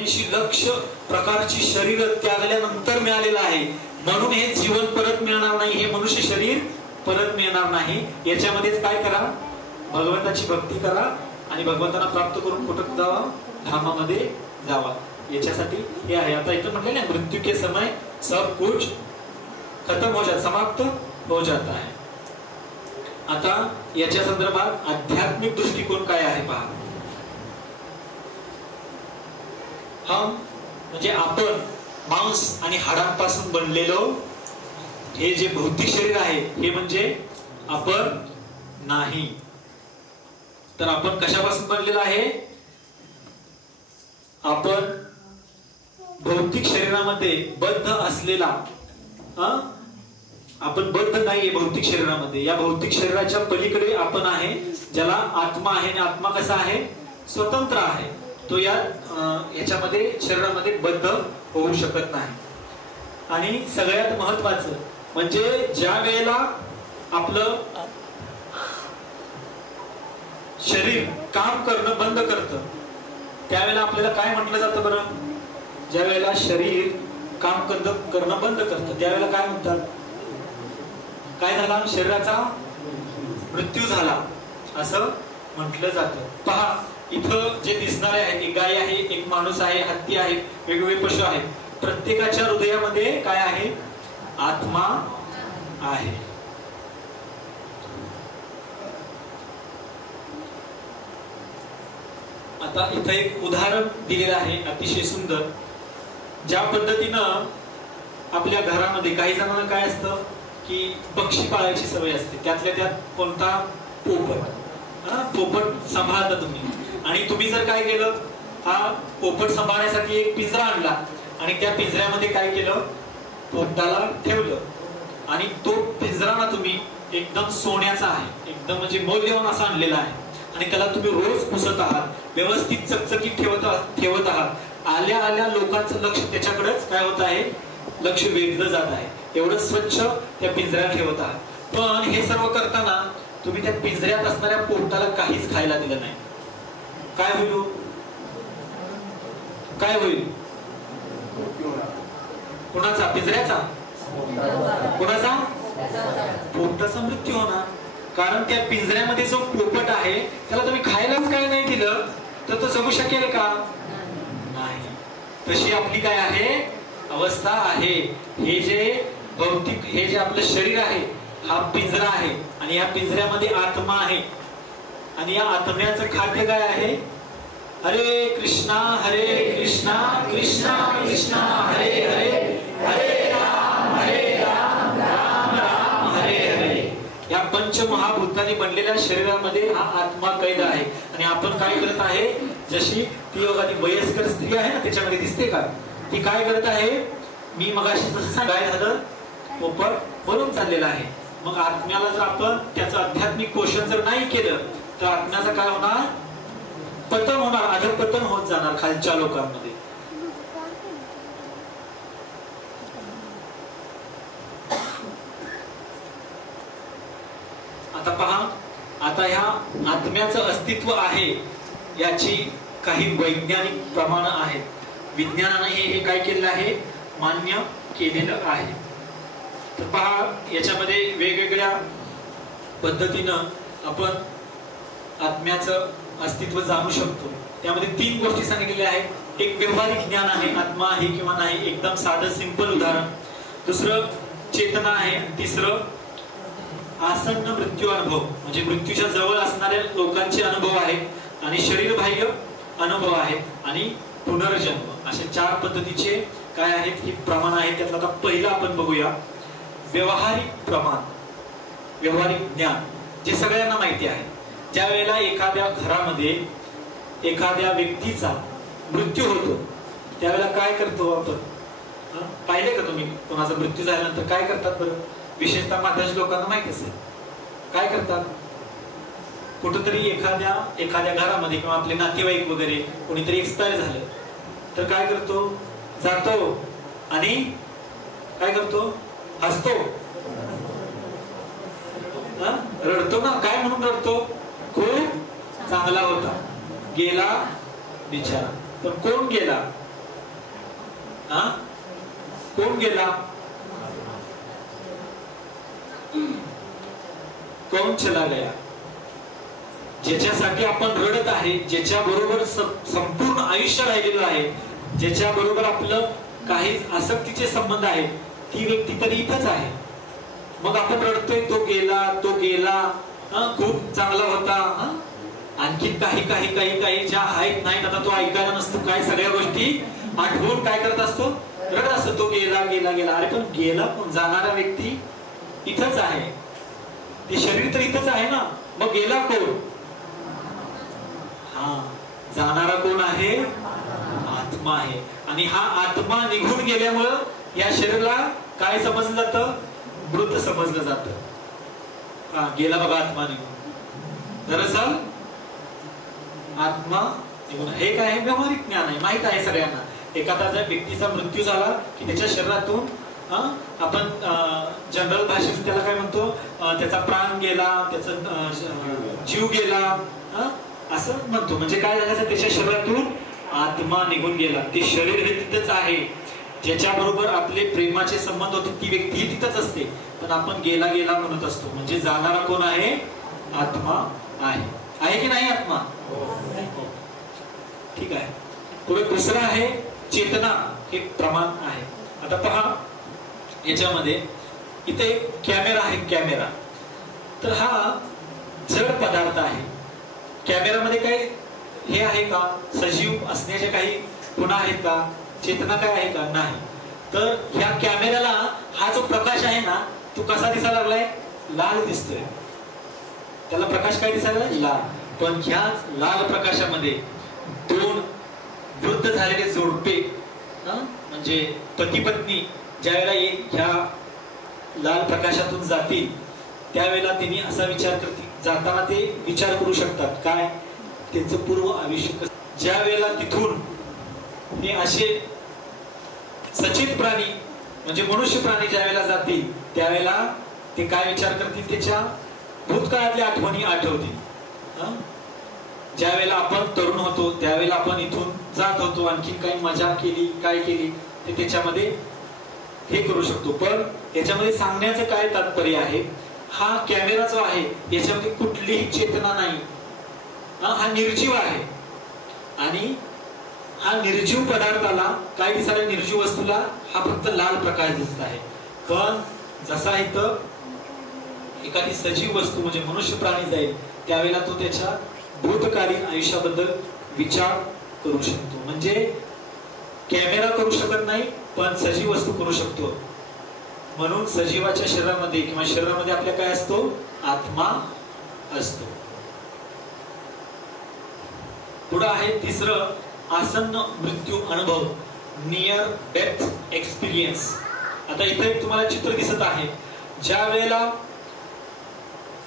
84 लक्ष प्रकारची शरीर त्यागल्यानंतर मिळालेलं आहे, म्हणून हे जीवन परत मिळणार नाही, हे मनुष्य शरीर परत मिळणार नाही. याच्यामध्येच काय करा, भगवंताची भक्ती करा आणि भगवंतांना प्राप्त करून कुठं जावा, धामामध्ये जावा. याच्यासाठी हे आहे. आता इथं म्हटलं ना, मृत्यू के समय सब कुछ खत्म हो जाता, समाप्त हो जाता है. आता याच्या संदर्भात आध्यात्मिक दृष्टिकोन काय आहे पहा. हम म्हणजे आपण मांस आणि हाडांपासून बनलेलो हे जे भौतिक शरीर आहे हे म्हणजे आपण नाही. तर आपण कशापासून बनलेला आहे, आपण भौतिक शरीरामध्ये बद्ध असलेला, आपण बद्ध नाहीये भौतिक शरीरामध्ये. या भौतिक शरीराच्या पलीकडे आपण आहे, ज्याला आत्मा आहे. आणि आत्मा कसा आहे, स्वतंत्र आहे. तो याच्यामध्ये शरीरामध्ये बद्ध होऊ शकत नाही. आणि सगळ्यात महत्वाचं म्हणजे ज्या वेळेला आपलं शरीर काम करणं बंद करतं त्यावेळेला आपल्याला काय म्हटलं जातं बरं. ज्या वेळेला शरीर काम करणं बंद करतं त्यावेळेला काय म्हणतात, काय झाला, शरीराचा मृत्यू झाला असं म्हटलं जातं. पहा इथं जे दिसणारे आहेत, एक गाय आहे, एक माणूस आहे, हत्ती आहे, वेगवेगळे पशु आहेत. प्रत्येकाच्या हृदयामध्ये काय आहे, आत्मा आहे. आता इथं एक उदाहरण दिलेलं आहे अतिशय सुंदर. ज्या पद्धतीनं आपल्या घरामध्ये काही जणांना काय असतं की पक्षी पाळायची सवय असते, त्यातल्या त्यात कोणता, पोपट. पोपट सांभाळता तुम्ही, आणि तुम्ही जर काय केलं, हा पोपट सांभाळण्यासाठी एक पिंजरा आणला आणि त्या पिंजऱ्यामध्ये काय केलं, पोपटाला ठेवलं. आणि तो पिंजरा ना तुम्ही एकदम सोन्याचा आहे, एकदम म्हणजे मौल्यवान असा आणलेला आहे. आणि त्याला तुम्ही रोज पुसत आहात, व्यवस्थित चकचकीत ठेवत आहात. आल्या आल्या लोकांचं लक्ष त्याच्याकडेच काय होत आहे, लक्ष वेधलं जात आहे. एवढं स्वच्छ त्या पिंजऱ्यात ठेवत आहात. पण हे सर्व करताना तुम्ही त्या पिंजऱ्यात असणाऱ्या पोपटाला काहीच खायला दिलं नाही. काय होईल, काय होईल, कुणाचा, पिंजऱ्याचा, कुणाचा, पोपटाचा मृत्यू होणार. कारण त्या पिंजऱ्यामध्ये जो पोपट आहे त्याला तुम्ही खायलाच काय नाही दिलं तर तो जगू शकेल का, नाही. तशी आपली काय आहे अवस्था आहे. हे जे भौतिक, हे जे आपलं शरीर आहे हा पिंजरा आहे, आणि या पिंजऱ्यामध्ये आत्मा आहे. आणि या आत्म्याचं खाद्य काय आहे, हरे कृष्णा कृष्णा कृष्णा हरे हरे, हरे राम राम राम हरे हरे. या पंचमहाभूतांनी बनलेल्या शरीरामध्ये हा आत्मा कैद आहे. आणि आपण काय करत आहे, जशी ती एखादी वयस्कर स्त्री आहे ना त्याच्यामध्ये दिसते का, ती काय करत आहे, मी मगाशी जसं सांगायला झालं पोपट बनून चाललेला आहे. मग आत्म्याला जर आपण त्याचं आध्यात्मिक पोषण जर नाही केलं तर आत्म्याचं काय होणार, पतन होणार, अधपतन होत जाणार खालच्या लोकांमध्ये. आता पहा, आता ह्या आत्म्याचं अस्तित्व आहे याची काही वैज्ञानिक प्रमाण आहेत. विज्ञानाने हे काय केलेलं आहे, मान्य केलेलं आहे. तर पहा याच्यामध्ये वेगवेगळ्या पद्धतीनं आपण आत्म्याचं अस्तित्व जाणू शकतो. त्यामध्ये 3 गोष्टी सांगितलेल्या आहेत. एक व्यवहारिक ज्ञान आहे, आत्मा आहे किंवा नाही, एकदम साधं सिंपल उदाहरण. दुसरं चेतना आहे. तिसरं आसन्न मृत्यू अनुभव, म्हणजे मृत्यूच्या जवळ असणाऱ्या लोकांचे अनुभव आहेत. आणि शरीर बाह्य अनुभव आहेत आणि पुनर्जन्म. असे 4 पद्धतीचे काय आहेत की प्रमाण आहेत. त्यातलं आता पहिलं आपण बघूया, व्यवहारिक प्रमाण, व्यवहारिक ज्ञान, जे सगळ्यांना माहिती आहे. ज्या वेळेला एखाद्या घरामध्ये एखाद्या व्यक्तीचा मृत्यू होतो त्यावेळेला काय करतो आपण, पाहिले का तुम्ही, कोणाचा मृत्यू झाल्यानंतर काय करतात बरं, विशेषतः म्हाताऱ्या लोकांना माहित असेल काय करतात. कुठंतरी एखाद्या घरामध्ये किंवा आपले नातेवाईक वगैरे कोणीतरी एक्सपायर झालं तर काय करतो, जातो आणि काय करतो, हसतो, रडतो ना. काय म्हणून रडतो, खूप चांगला होता, गेला बिचारा. पण कोण गेला, हा कोण गेला? कौन चला गया? ज्याच्यासाठी आपण रडत आहे, ज्याच्या बरोबर संपूर्ण आयुष्य राहिलेलं आहे, ज्याच्या बरोबर आपलं काही आसक्तीचे संबंध आहेत, ती व्यक्ती तरी इथंच आहे. मग आपण रडतोय तो गेला, तो गेला, खूप चांगला होता. आणखी काही काही काही काही ज्या आहेत नाहीत, आता तो ऐकायला नसतो, काय सगळ्या गोष्टी आठवून काय करत असतो, रडत असतो. तो गेला गेला गेला. अरे पण गेला कोण? जाणारा व्यक्ती इथंच आहे, ते शरीर तर इथंच आहे ना, मग गेला कोण? हा जाणारा कोण आहे? आत्मा आहे. आणि हा आत्मा निघून गेल्यामुळं या शरीराला काय समजलं जातं? मृत समजलं जातं. गेला बघा आत्मा निघून. दरअसल आत्मा निघून हे काय आहे? व्यावहारिक ज्ञान आहे, माहित आहे सगळ्यांना. एखादा जर व्यक्तीचा मृत्यू झाला की त्याच्या शरीरातून आपण जनरल भाषेत त्याला काय म्हणतो? त्याचा प्राण गेला, त्याचा जीव गेला असं म्हणतो. म्हणजे काय झालं? त्याच्या शरीरातून आत्मा निघून गेला. ते शरीर हे तिथंच आहे, ज्याच्या बरोबर आपले प्रेमाचे संबंध होते, ती व्यक्ती तिथंच असते, पण आपण गेला गेला म्हणत असतो. म्हणजे जाणारा कोण आहे? आत्मा आहे. आहे की नाही आत्मा? ठीक आहे. पुढे दुसरं आहे चेतना, हे प्रमाण आहे. आता पहा, याच्यामध्ये इथे एक कॅमेरा आहे. कॅमेरा तर हा जड पदार्थ आहे. कॅमेरामध्ये काही हे आहे का? सजीव असण्याचे काही गुण आहेत का? चेतना काय आहे का? नाही. तर ह्या कॅमेऱ्याला हा जो प्रकाश आहे ना, तो कसा दिसायला लागलाय? लाल दिसतोय. त्याला प्रकाश काय दिसायला लागलाय? लाल. पण ह्या लाल प्रकाशामध्ये दोन वृद्ध झालेले जोडपे, म्हणजे पती पत्नी ज्यावेळेला ह्या लाल प्रकाशातून जातील त्यावेळेला त्यांनी असा विचार करतील, जाताना ते विचार करू शकतात काय? त्यांचं पूर्व आयुष्य. ज्या वेळेला तिथून हे असे सचेत प्राणी म्हणजे मनुष्य प्राणी ज्या वेळेला जातील त्यावेळेला ते काय विचार करतील? त्याच्या भूतकाळातल्या आठवणी आठवतील. ज्या वेळेला आपण तरुण होतो त्यावेळेला आपण इथून जात होतो, आणखी काही मजा केली, काय केली ते त्याच्यामध्ये हे करू शकतो. पण याच्यामध्ये सांगण्याचं काय तात्पर्य आहे? हा कॅमेरा जो आहे याच्यामध्ये कुठलीही चेतना नाही. हा निर्जीव आहे. आणि हा निर्जीव पदार्थाला काय दिसायला? निर्जीव वस्तूला हा फक्त लाल प्रकाश दिसत आहे. पण जसा इथं एखादी सजीव वस्तू म्हणजे मनुष्य प्राणी जाईल त्यावेळेला तो त्याच्या भूतकालीन आयुष्याबद्दल विचार करू शकतो. म्हणजे कॅमेरा करू शकत नाही, पण सजीव वस्तू करू शकतो. म्हणून सजीवाच्या शरीरामध्ये किंवा शरीरामध्ये आपल्या काय असतो? आत्मा असतो. पुढे आहे तिसरं, आसन्न मृत्यू अनुभव, नियर डेथ एक्सपिरियन्स. आता इथे तुम्हाला चित्र दिसत आहे. ज्या वेळेला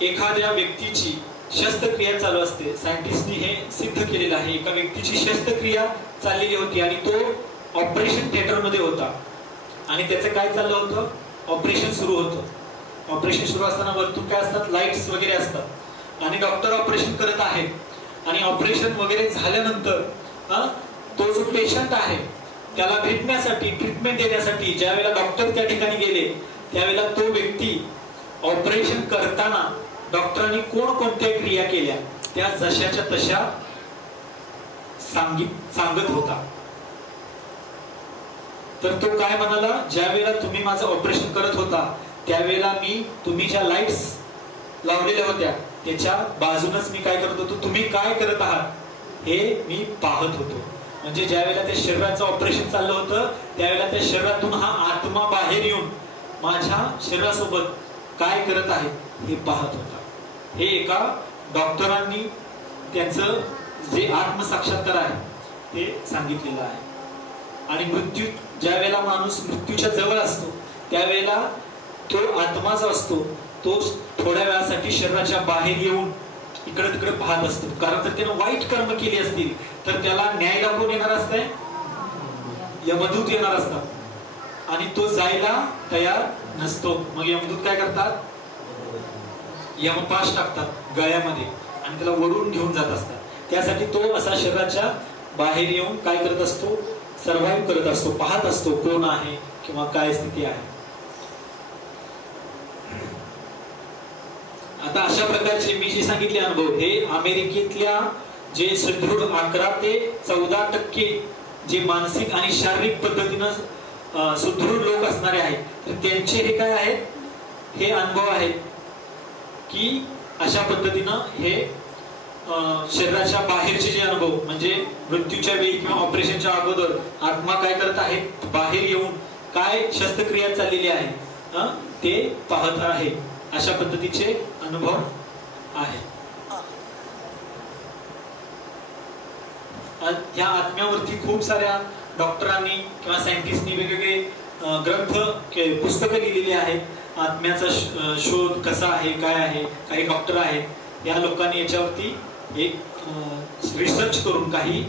एखाद्या व्यक्तीची शस्त्रक्रिया चालू असते, सायंटिस्टनी हे सिद्ध केलेलं आहे. एका व्यक्तीची शस्त्रक्रिया चाललेली होती आणि तो ऑपरेशन थिएटर मध्ये होता आणि त्याचं काय चाललं होतं? ऑपरेशन सुरू होतं. ऑपरेशन सुरू असताना वरतून काय असतात? लाईट्स वगैरे असतात आणि डॉक्टर ऑपरेशन करत आहेत आणि ऑपरेशन वगैरे झाल्यानंतर तो जो पेशंट आहे त्याला भेटण्यासाठी, ट्रीटमेंट देण्यासाठी ज्या वेळेला डॉक्टर त्या ठिकाणी गेले त्यावेळेला तो व्यक्ती ऑपरेशन करताना डॉक्टरांनी कोणकोणत्या क्रिया केल्या त्या जशाच्या तशा सांगत होता. तर तो काय म्हणाला? ज्या वेळेला तुम्ही माझं ऑपरेशन करत होता त्यावेळेला मी तुम्ही ज्या लाईट्स लावलेल्या होत्या त्याच्या बाजूनच मी काय करत होतो, तुम्ही काय करत आहात हे मी पाहत होतो. म्हणजे ज्या वेळेला त्या शरीराचं ऑपरेशन चाललं होतं त्यावेळेला त्या शरीरातून हा आत्मा बाहेर येऊन माझ्या शरीरासोबत काय करत आहे हे पाहत होता. हे एका डॉक्टरांनी त्यांचं जे आत्मसाक्षात्कार आहे ते सांगितलेलं आहे. आणि मृत्यू ज्या वेळेला माणूस मृत्यूच्या जवळ असतो त्यावेळेला तो आत्मा जो असतो तो थोड्या वेळासाठी शरीराच्या बाहेर येऊन इकडे तिकडे पाहत असतो. कारण जर त्यानं वाईट कर्म केली असतील तर त्याला न्यायला कोण येणार असतंय? यमदूत येणार असतात आणि तो जायला तयार नसतो. मग यमदूत काय करतात? यमपाश टाकतात गळ्यामध्ये आणि त्याला वरून घेऊन जात असतात. त्यासाठी तो असा शरीराच्या बाहेर येऊन काय करत असतो? सर्व्हाइव्ह करत असतो, पाहत असतो कोण आहे किंवा काय स्थिती आहे. आता अशा प्रकारचे मी जे सांगितले अनुभव हे अमेरिकेतल्या जे सुदृढ 11 ते 14% जे मानसिक आणि शारीरिक पद्धतीनं सुदृढ लोक असणारे आहेत, तर त्यांचे हे काय आहेत, हे अनुभव आहेत की अशा पद्धतीनं हे शरीराच्या बाहेरचे जे अनुभव म्हणजे मृत्यूच्या वेळी किंवा ऑपरेशनच्या अगोदर आत्मा काय करत आहे, बाहेर येऊन काय शस्त्रक्रिया चाललेली आहे ते पाहत आहे. अशा पद्धतीचे अनुभव आहे. या आत्म्यावरती खूप साऱ्या डॉक्टरांनी किंवा सायंटिस्टनी वेगवेगळे ग्रंथ पुस्तकं लिहिलेली आहेत. आत्म्याचा शोध कसा आहे, काय आहे. काही डॉक्टर आहेत, या लोकांनी याच्यावरती एक रिसर्च करून काही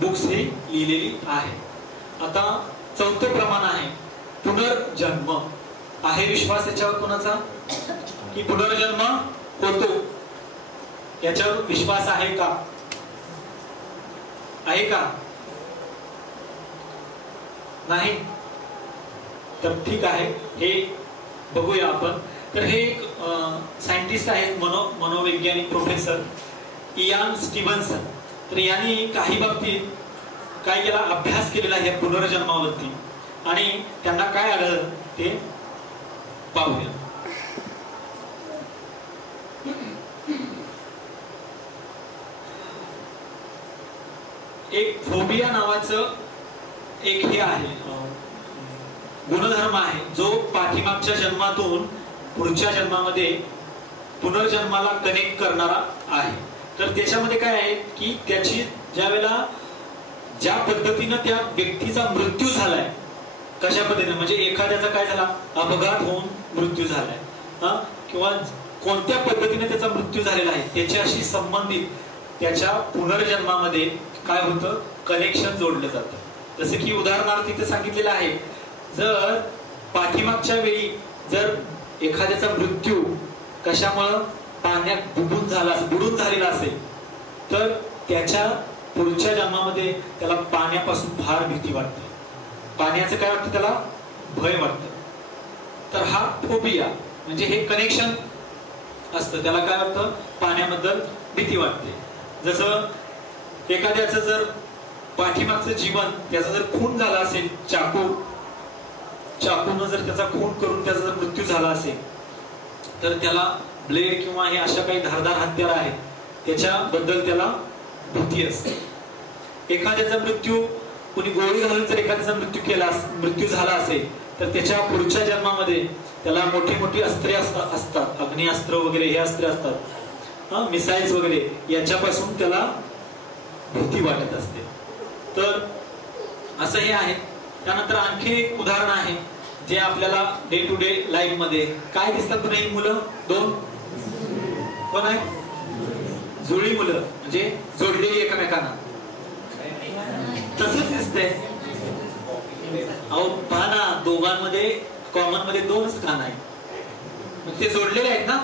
बुक्स ही लिहिलेली आहे. आता 4थं प्रमाण आहे पुनर्जन्म. आहे विश्वास याच्यावर कोणाचा की पुनर्जन्म होतो, याच्यावर विश्वास आहे का? आहे का? नाही तर ठीक आहे, हे बघूया आपण. तर हे एक सायंटिस्ट आहेत, मनोवैज्ञानिक प्रोफेसर इयान स्टीव्हन्सन. तर यांनी काही बाबतीत काय केला, अभ्यास केलेला आहे पुनर्जन्मावरती आणि त्यांना काय आढळलं ते पाहूया. एक फोबिया नावाचं एक हे आहे, गुणधर्म आहे, जो पाठीमागच्या जन्मातून पुढच्या जन्मामध्ये पुनर्जन्माला कनेक्ट करणारा आहे. तर त्याच्यामध्ये काय आहे की त्याची ज्या पद्धतीनं त्या व्यक्तीचा मृत्यू झालाय, कशा पद्धतीने म्हणजे एखाद्याचा काय झाला, अपघात होऊन मृत्यू झालाय किंवा कोणत्या पद्धतीने त्याचा मृत्यू झालेला आहे त्याच्याशी संबंधित त्याच्या पुनर्जन्मामध्ये काय होतं, कनेक्शन जोडलं जातं. जसं की उदाहरणार्थ इथे सांगितलेलं आहे, जर पाठीमागच्या वेळी जर एखाद्याचा मृत्यू कशामुळं पाण्यात बुडून झालेला असेल तर त्याच्या पुढच्या जन्मामध्ये त्याला पाण्यापासून फार भीती वाटते, पाण्याचं काय वाटतं, त्याला भय वाटतं. तर हा फोबिया म्हणजे हे कनेक्शन असतं, त्याला काय वाटतं, पाण्याबद्दल भीती वाटते. जसं एखाद्याचं जर पाठीमागचं जीवन त्याचा जर खून झाला असेल, चाकून जर त्याचा खून करून त्याचा जर मृत्यू झाला असेल तर त्याला ब्लेड किंवा हे अशा काही धारदार हत्यार आहेत त्याच्याबद्दल त्याला भीती असते. एखाद्याचा मृत्यू कुणी गोळी घालून जर एखाद्याचा मृत्यू झाला असेल तर त्याच्या पुढच्या जन्मामध्ये त्याला मोठी मोठी अस्त्रे असतात, अग्निअस्त्र वगैरे हे अस्त्रे असतात, मिसाईल्स वगैरे, याच्यापासून त्याला भीती वाटत असते. तर असं हे आहे. त्यानंतर आणखी एक उदाहरण आहे जे आपल्याला डे टू डे लाईफ मध्ये काय दिसतात, नाही मुलं दोन कोण आहे, जुळी मुलं म्हणजे जोडलेली एकमेकांना, तसंच दिसतंय. अहो पहा ना, दोघांमध्ये कॉमन मध्ये 2च कान आहेत, मग ते जोडलेले आहेत ना,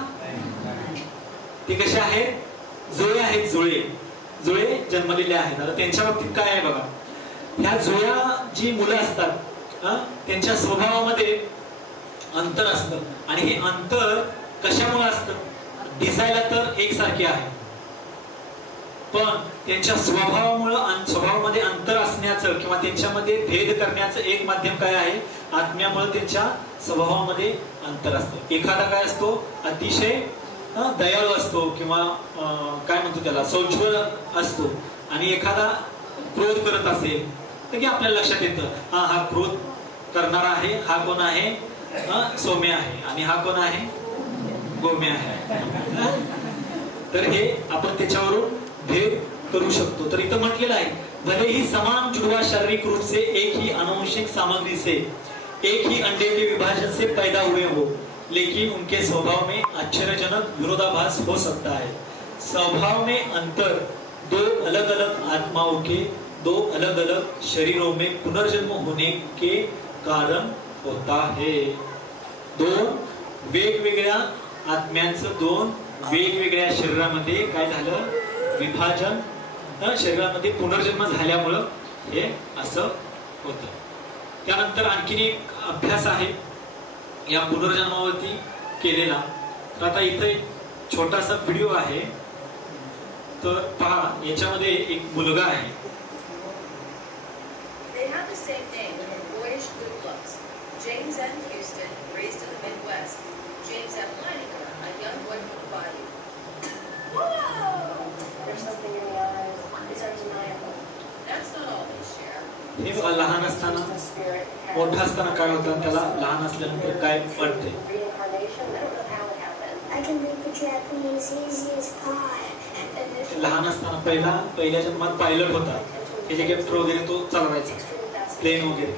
ते कसे आहेत, जुळे आहेत, जुळे जन्मलेले आहेत. आता त्यांच्या बाबतीत काय आहे बघा, ह्या जुळ्या जी मुलं असतात त्यांच्या स्वभावामध्ये अंतर असतं आणि हे अंतर कशामुळे असतं, दिसायला तर एकसारखे आहे पण त्यांच्या स्वभावामध्ये अंतर असण्याचं किंवा त्यांच्यामध्ये भेद करण्याचं एक माध्यम काय आहे, आत्म्यामुळे त्यांच्या स्वभावामध्ये अंतर असतं. एखादा काय असतो, अतिशय दयाळू असतो किंवा काय म्हणतो त्याला सौज्वल असतो आणि एखादा क्रोध करत असेल तर की आपल्याला लक्षात येतं हा क्रोध करणारा आहे, हा कोण आहे, सौम्य आहे आणि हा कोण आहे, गोम्य आहे. तर हे आपण त्याच्यावरून भेद करू शकतो. तर इथं म्हटलेलं आहे, भले ही समान जुड़वा शारीरिक रूप से एक ही आनुवंशिक सामग्री से एक ही अंडे के विभाजन से पैदा हुए हो, लेकिन उनके स्वभाव में आश्चर्यजनक विरोधाभास हो सकता है. स्वभाव में अंतर, 2 अलग अलग आत्माओं के 2 अलग अलग शरीरों में पुनर्जन्म होने के कारण होता है. 2 वेगवेगळ्या आत्म्यांचं 2 वेगवेगळ्या शरीरामध्ये काय झालं, विभाजन, शरीरामध्ये पुनर्जन्म झाल्यामुळं हे असं होतं. त्यानंतर आणखीन एक अभ्यास आहे या पुनर्जन्मावरती केलेला. तर आता इथे छोटासा व्हिडिओ आहे, तर पहा. याच्यामध्ये एक मुलगा आहे. They have the same name and boyish good looks. James M. Houston, raised in the Midwest. James M. Leininger, a young boy from the Bayou. Whoa! There's something in the eyes. It's undeniable. That's not all they share. हे लहान असताना, मोठा असताना काय होतं, त्याला लहान असल्यानंतर काय वाटते. I can make the Japanese easy as pie. लहान असताना पहिल्या जन्मात पायलट होता. हेलिकॉप्टर वगैरे तो चालवायचा, प्लेन वगैरे.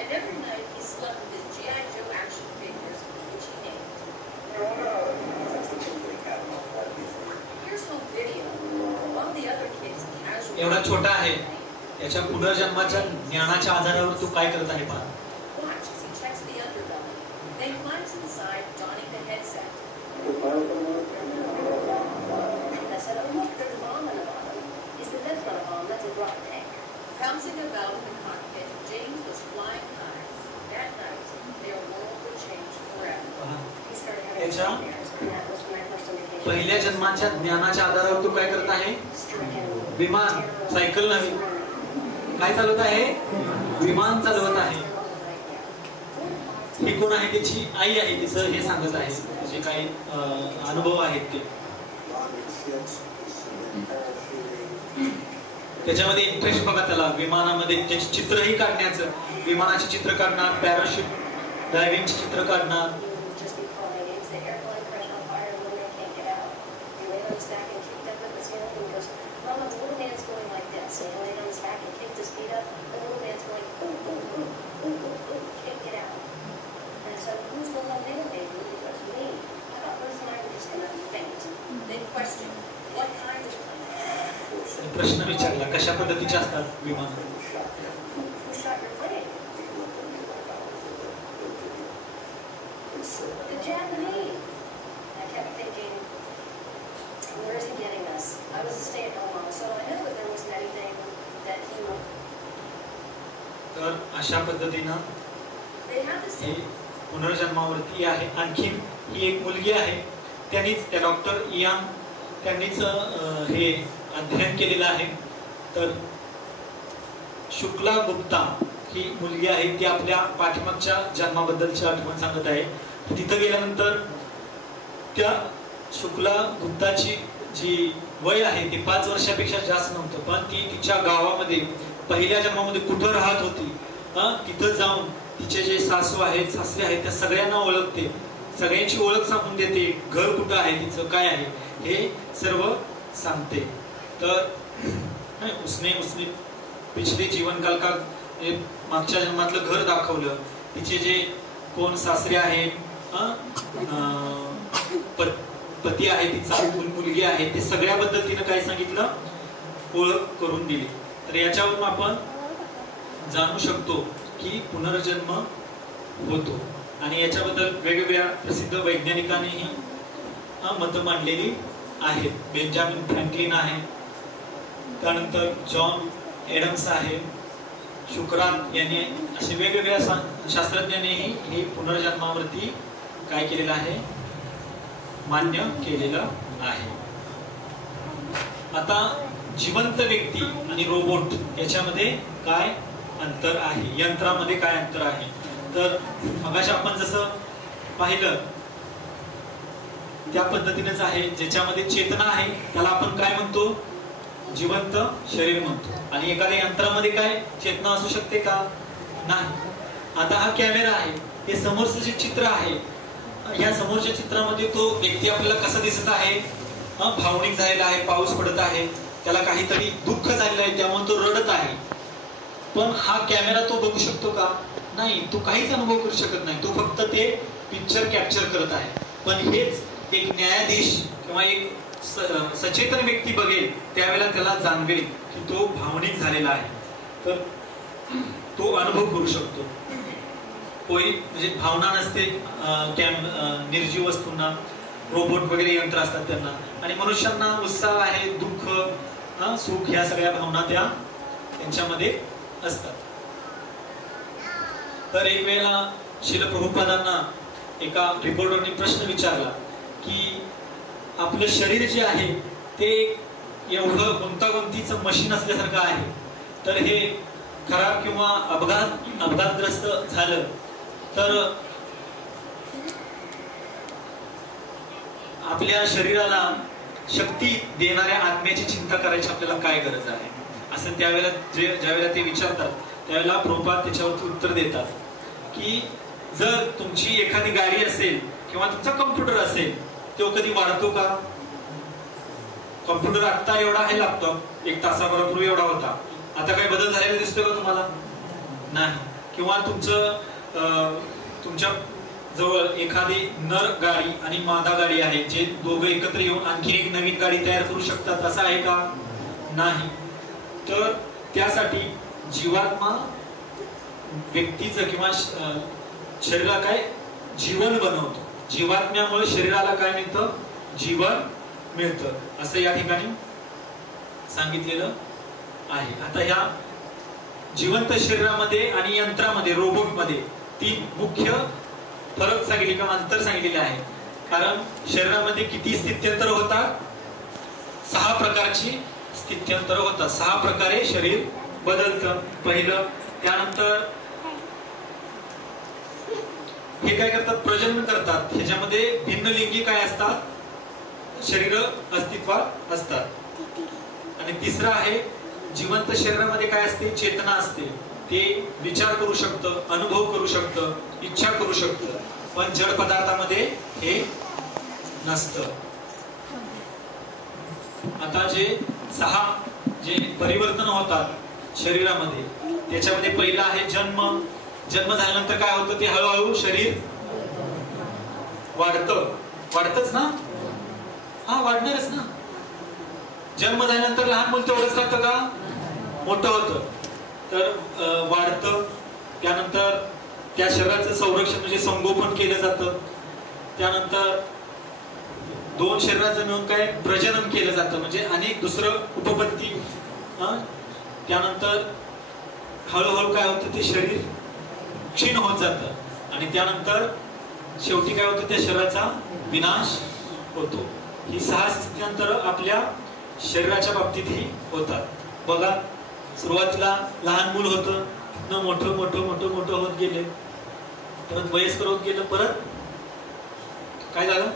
And every night he slept with his G.I. Joe action figures, which he named. Here's home video. While the other kids casually. एवढा छोटा आहे. याच्या पुनर्जन्माच्या ज्ञानाच्या आधारावर तो काय करत आहे पहा. Watch as he checks the underbelly. Then climbs inside, donning the headset. I said, "Oh look, there's a bomb in the bottom." He said, "That's not a bomb, that's a drop tank." Bouncing about in the cockpit, James was flying high. That night, their world would change forever. He started having nightmares, and that was my first indication. पहिल्या जन्माच्या ज्ञानाच्या आधारावर तो काय करत आहे. विमान, cycle नाही, काय चालवत आहे, विमान चालवत आहे. ही कोण आहे, त्याची आई आहे. तिचं हे सांगत आहे, जे काही अनुभव आहेत ते. त्याच्यामध्ये इंटरेस्ट बघा त्याला. विमानामध्ये त्याची चित्रही काढण्याचं, विमानाचे चित्र काढणार, पॅराशूट ड्रायव्हिंगचे चित्र काढणार. प्रश्न विचारला, कशा पद्धतीचे असतात विमान. तर अशा पद्धतीनं हे पुनर्जन्मावरती आहे. आणखीन ही एक मुलगी आहे, त्यांनीच त्या डॉक्टर इयान त्यांनीच हे अध्ययन केलेलं आहे. तर शुक्ला गुप्ता ही मुलगी आहे, ती आपल्या पाठीमागच्या जन्माबद्दलची आठवण सांगत आहे. तिथं गेल्यानंतर त्या शुक्ला गुप्ताची जी वय आहे ते 5 वर्षापेक्षा जास्त नव्हतं, पण ती तिच्या गावामध्ये पहिल्या जन्मामध्ये कुठं राहत होती, तिथं जाऊन तिचे जे सासू आहेत, सासरे आहेत, त्या सगळ्यांना ओळखते, सगळ्यांची ओळख सांगून देते. घर कुठं आहे तिचं, काय आहे हे सर्व सांगते. तर उसने पिछले जीवन काल का मागच्या जन्मातलं घर दाखवलं. तिचे जे कोण सासरे आहेत, पती आहे, तिचा मुलगी आहे, ते सगळ्याबद्दल तिनं काय सांगितलं, ओळख करून दिली. तर याच्यावरून आपण जाणू शकतो की पुनर्जन्म होतो. आणि याच्याबद्दल वेगवेगळ्या प्रसिद्ध वैज्ञानिकांनीही मतं मांडलेली आहेत. बेंजामिन फ्रँकलिन आहे, त्यानंतर जॉन एडम्स आहे, शुक्रांत यांनी, असे वेगवेगळ्या शास्त्रज्ञांनीही हे पुनर्जन्मावरती काय केलेलं आहे, मान्य केलेलं आहे. आता जिवंत व्यक्ती आणि रोबोट याच्यामध्ये काय अंतर आहे, यंत्रामध्ये काय अंतर आहे. तर मगाशी आपण जसं पाहिलं त्या पद्धतीनेच आहे. ज्याच्यामध्ये चेतना आहे त्याला आपण काय म्हणतो, जिवंत शरीर म्हणतो. आणि एखाद्या यंत्रामध्ये काय चेतना असू शकते का, नाही. आता हा कॅमेरा आहे, हे समोरचं जे चित्र आहे, या समोरच्या चित्रामध्ये तो व्यक्ती आपल्याला कसा दिसत आहे, भावनिक झालेला आहे, पाऊस पडत आहे, त्याला काहीतरी दुःख झालेलं आहे, त्यामुळे तो रडत आहे. पण हा कॅमेरा तो बघू शकतो का, नाही. तो काहीच अनुभव करू शकत नाही, तो फक्त ते पिक्चर कॅप्चर करत आहे. पण हेच एक न्यायाधीश किंवा एक सचेतन व्यक्ती बघेल त्यावेळेला त्याला जाणवेल की तो भावनिक झालेला आहे. तर तो अनुभव करू शकतो. कोणी म्हणजे भावना नसते निर्जीव वस्तूंना, रोबोट वगैरे यंत्र असतात त्यांना. आणि मनुष्यांना उत्साह आहे, दुःख, सुख, ह्या सगळ्या भावना त्या यांच्यामध्ये असतात. तर एक वेळेला श्रील प्रभुपादांना एका रिपोर्टरने प्रश्न विचारला की आपलं शरीर जे आहे ते एवढं गुंतागुंतीचं मशीन असल्यासारखं आहे, तर हे खराब किंवा अपघातग्रस्त झालं तर आपल्या शरीराला शक्ती देणाऱ्या आत्म्याची चिंता करायची आपल्याला काय गरज आहे, असं त्यावेळेला ज्यावेळेला ते विचारतात त्यावेळेला प्रभुपाद त्याच्यावरती उत्तर देतात की जर तुमची एखादी गाडी असेल किंवा तुमचा कम्प्युटर असेल तो कधी वाढतो का? कम्प्युटर आता एवढा आहे, लॅपटॉप 1 तासापूर्वी एवढा होता, आता काही बदल झालेला दिसतोय का तुम्हाला? नाही. किंवा तुमच्या जवळ एखादी नर गाडी आणि मादा गाडी आहे, जे दोघं एकत्र येऊन आणखी एक नवीन गाडी तयार करू शकतात, असं आहे का? नाही. तर त्यासाठी जीवात्मा व्यक्तीचं किंवा शरीराला काय जीवन बनवतो. जीवात्म्यामुळे शरीराला काय मिळतं? जीवन मिळतं, असं या ठिकाणी सांगितलेलं आहे. आता ह्या जिवंत शरीरामध्ये आणि यंत्रामध्ये, रोबोटमध्ये 3 मुख्य फरक सांगितले किंवा अंतर सांगितलेले आहे. कारण शरीरामध्ये किती स्थित्यंतर होतात? 6 प्रकारची स्थित्यंतर होतात. 6 प्रकारे शरीर बदलतं. पहिलं, त्यानंतर हे काय करतात? प्रजनन करतात. ह्याच्यामध्ये भिन्नलिंगी काय असतात? शरीर अस्तित्वात असतात. आणि तिसरं आहे, जिवंत शरीरामध्ये काय असते? चेतना असते. ते विचार करू शकतं, अनुभव करू शकतं, इच्छा करू शकतं. पण जड पदार्थामध्ये हे नसतं. आता जे 6 जे परिवर्तन होतात शरीरामध्ये, त्याच्यामध्ये पहिला आहे जन्म. जन्म झाल्यानंतर काय होतं? ते हळूहळू शरीर वाढतच ना? हा, वाढणारच ना. जन्म झाल्यानंतर लहान मुलं तेवढंच राहतं का? मोठं होतं. तर वाढतं. त्यानंतर त्या शरीराचं संरक्षण म्हणजे संगोपन केलं जातं. त्यानंतर 2 शरीराचं मिळून काय प्रजनन केलं जातं, म्हणजे अनेक दुसरं उपपत्ती. त्यानंतर हळूहळू काय होतं? ते शरीर क्षीण होत जातं आणि त्यानंतर शेवटी काय होतं? त्या शरीराचा विनाश होतो. ही 6 स्थित्यंतर आपल्या शरीराच्या बाबतीतही होतात. बघा, सुरुवातीला लहान मूल होतं, मोठं मोठं मोठं मोठं होत गेले, परत वयस्कर होत गेलं, परत काय झालं?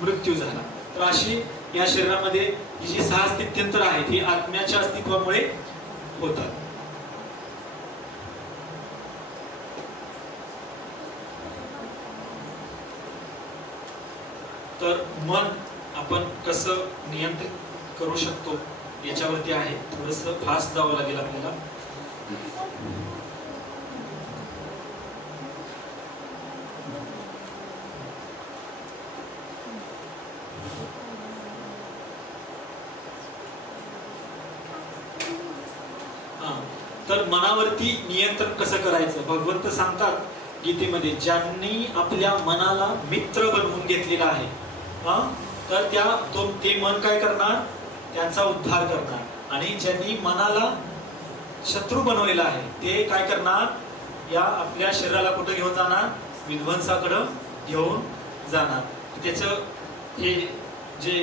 मृत्यू झाला. तर अशी या शरीरामध्ये ही जी 6 स्थित्यंतर आहेत ही आत्म्याच्या अस्तित्वामुळे होतात. तर मन आपण कसं नियंत्रित करू शकतो याच्यावरती आहे. थोडंसं फास्ट जावं लागेल आपल्याला. तर मनावरती नियंत्रण कसं करायचं? भगवंत सांगतात गीतेमध्ये, ज्यांनी आपल्या मनाला मित्र बनवून घेतलेला आहे तर ते मन काय करणार? त्यांचा उद्धार करणार. आणि ज्यांनी मनाला शत्रू बनवलेला आहे ते काय करणार? या आपल्या शरीराला कुठं घेऊन जाणार? विध्वंसाकडे घेऊन जाणार. त्याचं हे जे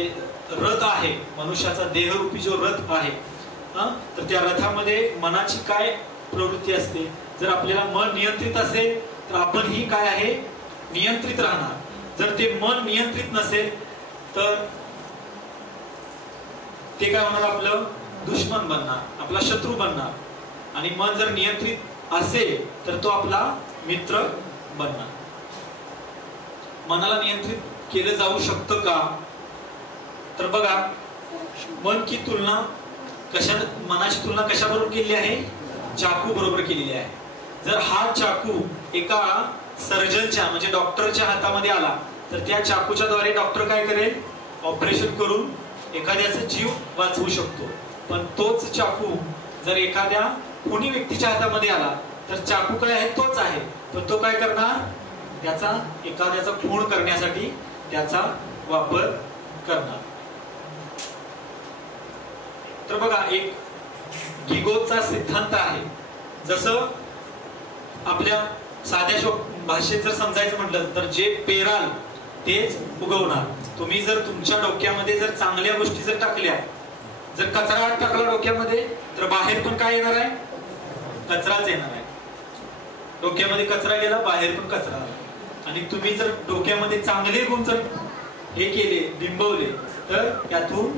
रथ आहे, मनुष्याचा देहरूपी जो रथ आहे, तर त्या रथामध्ये मनाची काय प्रवृत्ती असते? जर आपल्याला मन नियंत्रित असेल तर आपण ही काय आहे? नियंत्रित राहणार. जर ते मन नियंत्रित नसेल तर ते काय होणार? आपलं दुश्मन बनणार, आपला शत्रू बनणार. आणि मन जर नियंत्रित असेल तर तो आपला मित्र बनणार. मनाला नियंत्रित केलं जाऊ शकतं का? तर बघा, मन की तुलना मनाची तुलना कशाबरोबर केली आहे? चाकू बरोबर केलेली आहे. जर हा चाकू एका सर्जनच्या म्हणजे डॉक्टरच्या हातामध्ये आला तर त्या चाकूच्या द्वारे डॉक्टर काय करेल? ऑपरेशन करून एखाद्याचा जीव वाचवू शकतो. पण तोच चाकू जर एखाद्या खुनी व्यक्तीच्या हातामध्ये आला तर चाकू काय आहे? तोच आहे, पण तो काय करणार? एखाद्याचा खून करण्यासाठी त्याचा वापर करणार. तर बघा, एक गिगोचा सिद्धांत आहे. जसं आपल्या साध्या भाषेत जर समजायचं म्हटलं तर जे पेराल तेच उगवणार. तुम्ही जर तुमच्या डोक्यामध्ये जर चांगल्या गोष्टी जर टाकल्या, जर कचरा टाकला डोक्यामध्ये, तर बाहेर पण काय येणार आहे? कचराच येणार आहे. डोक्यामध्ये कचरा गेला, बाहेर पण कचरा आला. आणि तुम्ही जर डोक्यामध्ये चांगले गुण जर हे केले, बिंबवले, तर त्यातून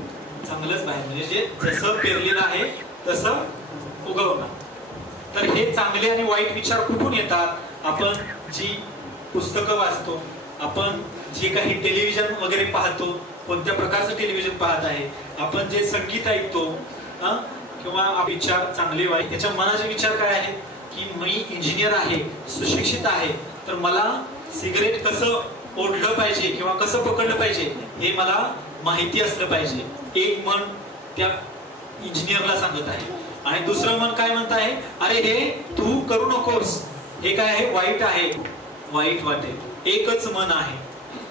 चांगलंच बाहेर, म्हणजे जे जसं पेरलेलं आहे तसं उगवणार. तर हे चांगले आणि वाईट विचार कुठून येतात? आपण जी पुस्तकं वाचतो, आपण जे काही टेलिव्हिजन वगैरे पाहतो, कोणत्या प्रकारचं टेलिव्हिजन पाहत आहे, आपण जे संगीत ऐकतो, किंवा विचार चांगले वाईट, त्याच्या मनाचे विचार काय आहेत की मी इंजिनियर आहे, सुशिक्षित आहे, तर मला सिगरेट कसं ओढलं पाहिजे किंवा कसं पकडलं पाहिजे हे मला माहिती असलं पाहिजे. एक मन त्या इंजिनियरला सांगत आहे आणि दुसरं मन काय म्हणत आहे, अरे हे तू करू नकोस, हे काय आहे, वाईट आहे, वाईट वाटेल. एकच मन आहे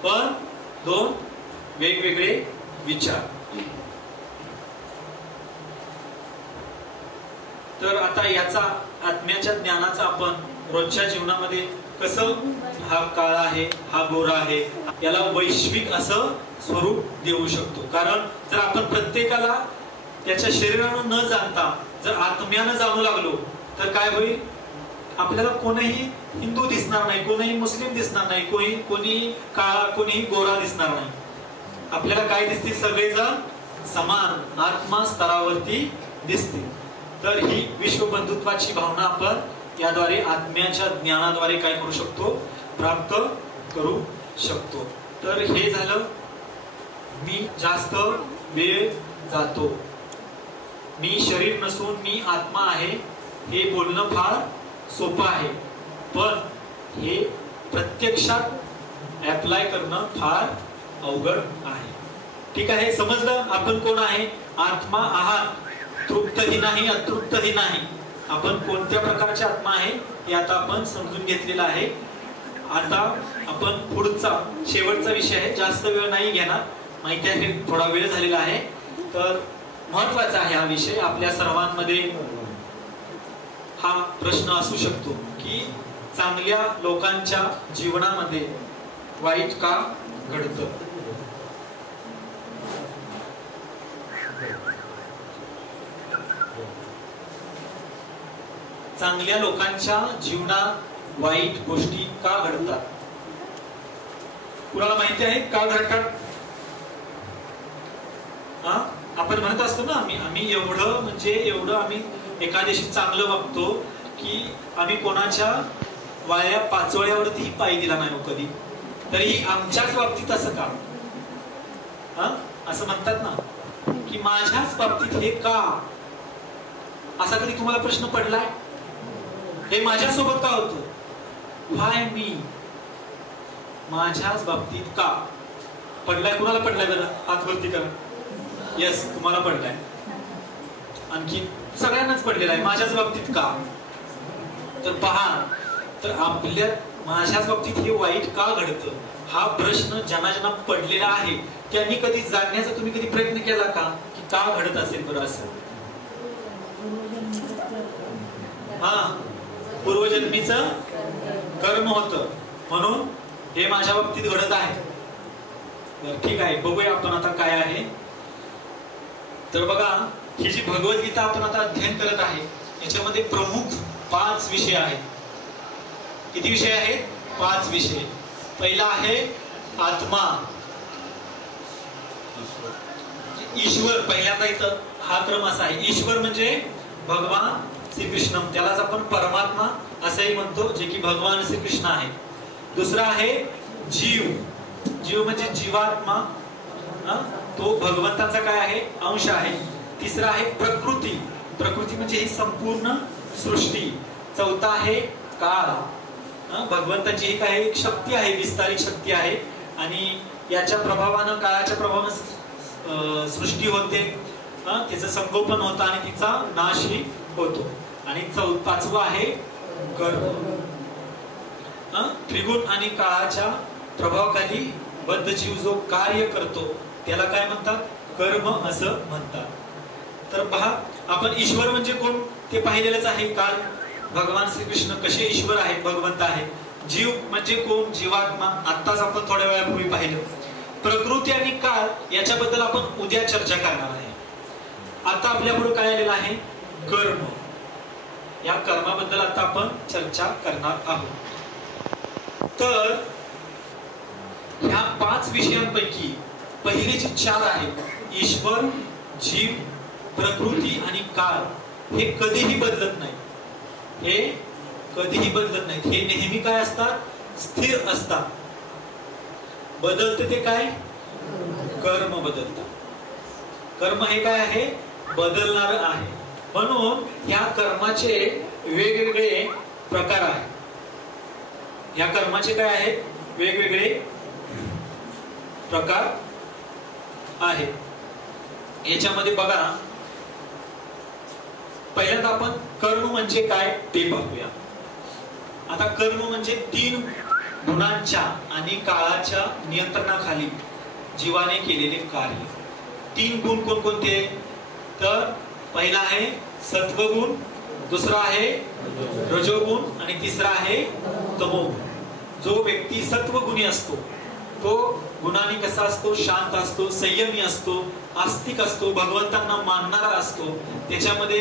पण दोन वेगवेगळे विचार. तर आता याचा आत्म्याच्या ज्ञानाचा आपण रोजच्या जीवनामध्ये कसं, हा काळा आहे, हा गोरा आहे, याला वैश्विक असं स्वरूप देऊ शकतो. कारण जर आपण प्रत्येकाला त्याच्या शरीरानं न जाणता जर आत्म्यानं जाणू लागलो तर काय होईल, आपल्याला कोणीही हिंदू दिसणार नाही, कोणीही मुस्लिम दिसणार नाही, कोणी काळा, कोणीही गोरा दिसणार नाही. आपल्याला काय दिसतील, सगळेजण समान आत्मा स्तरावरती दिसतील. तर ही विश्वबंधुत्वाची भावना आपण याद्वारे आत्म्याच्या ज्ञानाद्वारे काय करू शकतो, प्राप्त करू शकतो. तर हे झालं मी जास्त वेळ जातो, मी शरीर नसून मी आत्मा आहे, हे बोलणं फार सोपं आहे, पण हे प्रत्यक्षात अप्लाय करणं फार अवघड आहे. ठीक आहे, समजलं आपण कोण आहे? आत्मा आहात, तृप्तही नाही, अतृप्तही नाही. आपण कोणत्या प्रकारचे आत्मा आहे हे आता आपण समजून घेतलेलं आहे. आता आपण पुढचा शेवटचा विषय आहे, जास्त वेळ नाही घेणार, माहिती आहे थोडा वेळ झालेला आहे, तर महत्वाचा आहे हा विषय. आपल्या सर्वांमध्ये हा प्रश्न असू शकतो की चांगल्या लोकांच्या जीवनामध्ये वाईट का घडतं? चांगल्या लोकांच्या जीवनात वाईट गोष्टी का घडतात? कुणाला माहिती आहे का घडतात? आपण म्हणत असतो ना, आम्ही एवढं म्हणजे एवढं आम्ही एखाद्याशी चांगलं वागतो की आम्ही कोणाच्या वाळ्या पाचोळ्यावरती पाय दिला नाही कधी, तरीही आमच्याच बाबतीत असं का? असं म्हणतात ना की माझ्याच बाबतीत हे का? असा कधी तुम्हाला प्रश्न पडलाय? हे माझ्यासोबत का होतं? व्हाय मी? माझ्याच बाबतीत का? पडलाय? कुणाला पडलाय बरं? हात वरती करा. यस, तुम्हाला पडलाय. आणखी सगळ्यांनाच पडलेला आहे, माझ्याच बाबतीत का? तर पहा, तर आपल्या माझ्याच बाबतीत हे वाईट का घडतं हा प्रश्न ज्यांना ज्यांना पडलेला आहे त्यांनी कधी जाणण्याचा तुम्ही कधी प्रयत्न केला का की का घडत असेल बरं असं? पूर्वजन्मीचं कर्म होतं म्हणून हे माझ्या बाबतीत घडत आहे. ठीक आहे, बघूया आपण आता काय आहे. तर बघा, ही जी भगवद्गीता आपण आता अध्ययन करत आहे याच्यामध्ये प्रमुख 5 विषय आहेत. किती विषय आहेत? 5 विषय. पहिला आहे आत्मा, ईश्वर. पहिल्यांदा इथं हा क्रम असा आहे, ईश्वर म्हणजे भगवान श्रीकृष्ण, त्यालाच आपण परमात्मा असंही म्हणतो, जे की भगवान श्रीकृष्ण आहे. दुसरा आहे जीव, जीव म्हणजे जीवात्मा, तो भगवंताचा काय आहे? अंश आहे. तिसरा आहे प्रकृती, प्रकृती म्हणजे ही संपूर्ण सृष्टी. चौथा आहे काळ, भगवंताची ही काय एक शक्ती आहे, विस्तारित शक्ती आहे आणि याच्या प्रभावानं, काळाच्या प्रभावानं सृष्टी होते, तिचं संगोपन होतं आणि तिचा नाशही होतो. आणि 5वं आहे कर्म. त्रिगुण आणि काळाच्या प्रभावाखाली बद्ध जीव जो कार्य करतो त्याला काय म्हणतात? कर्म असं म्हणतात. तर पहा, आपण ईश्वर म्हणजे कोण ते पाहिलेलंच आहे. काल भगवान श्रीकृष्ण कसे ईश्वर आहेत, भगवंत आहे. जीव म्हणजे कोण, जीवात्मा, आत्ताच आपण थोड्या वेळापूर्वी पाहिलं. प्रकृती आणि काल याच्याबद्दल आपण उद्या चर्चा करणार आहे. आता आपल्यापुढे काय आलेलं आहे, कर्म. या कर्माबद्दल आता आपण चर्चा करणार आहोत. तर ह्या 5 विषयांपैकी पहिले जे 4 आहेत, ईश्वर, जीव, प्रकृती आणि काळ, हे कधीही बदलत नाही. हे कधीही बदलत नाहीत. हे नेहमी काय असतात, स्थिर असतात. बदलते ते काय, कर्म बदलतात. कर्म हे काय आहे, बदलणार आहे. म्हणून या कर्माचे वेगवेगळे प्रकार आहेत. या कर्माचे काय आहेत, वेगवेगळे प्रकार आहेत. याच्यामध्ये बघा, पहिल्यांदा आपण कर्म म्हणजे काय ते पाहूया. आता कर्म म्हणजे 3 गुणांच्या आणि काळाच्या नियंत्रणाखाली जीवाने केलेले कार्य. 3 गुण कोणकोणते, तर पहिला आहे सत्वगुण, दुसरा आहे रजोगुण आणि तिसरा आहे तमोगुण. जो व्यक्ती सत्वगुणी असतो तो गुणाने कसा असतो, शांत असतो, संयमी असतो, आस्तिक असतो, भगवंतांना मानणारा असतो. त्याच्यामध्ये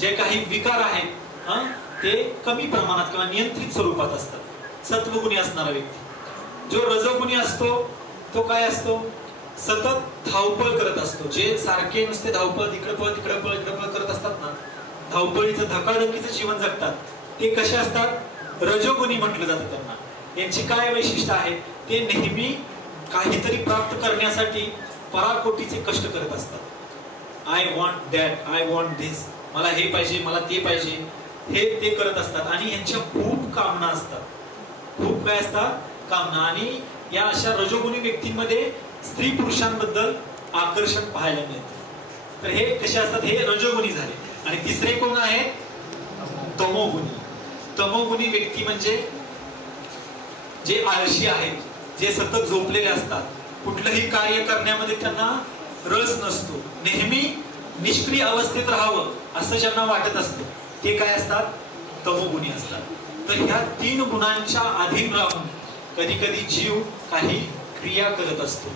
जे काही विकार आहेत ते कमी प्रमाणात किंवा नियंत्रित स्वरूपात असतात. सत्वगुणी असणारा व्यक्ती. जो रजोगुणी असतो तो काय असतो, सतत धावपळ करत असतो. जे सारखे नुसते धावपळ, तिकडे पळ तिकडे पळ इकडे पळ करत असतात ना, धावपळीचं धकाधकीचं जीवन जगतात, ते कसे असतात, रजोगुणी म्हटलं जातं त्यांना. यांची काय वैशिष्ट्य आहे, ते नेहमी काहीतरी प्राप्त करण्यासाठी पराकोटीचे कष्ट करत असतात. I want that, I want this, मला हे पाहिजे, मला ते पाहिजे, हे ते करत असतात. आणि यांच्या खूप कामना असतात, खूप काय असतात, कामना. आणि या अशा रजोगुणी व्यक्तींमध्ये स्त्री पुरुषांबद्दल आकर्षण पाहायला मिळते. तर हे कसे असतात, हे रजोगुणी झाले. आणि तिसरे कोण आहेत, तमोगुणी. तमोगुणी व्यक्ती म्हणजे जे आळशी आहेत, जे सतत झोपलेले असतात, कुठलंही कार्य करण्यामध्ये त्यांना रस नसतो, नेहमी निष्क्रिय अवस्थेत राहावं असं ज्यांना वाटत असतं, ते काय असतात, तमोगुणी असतात. तर ह्या 3 गुणांच्या अधीन राहून कधी कधी जीव काही क्रिया करत असतो.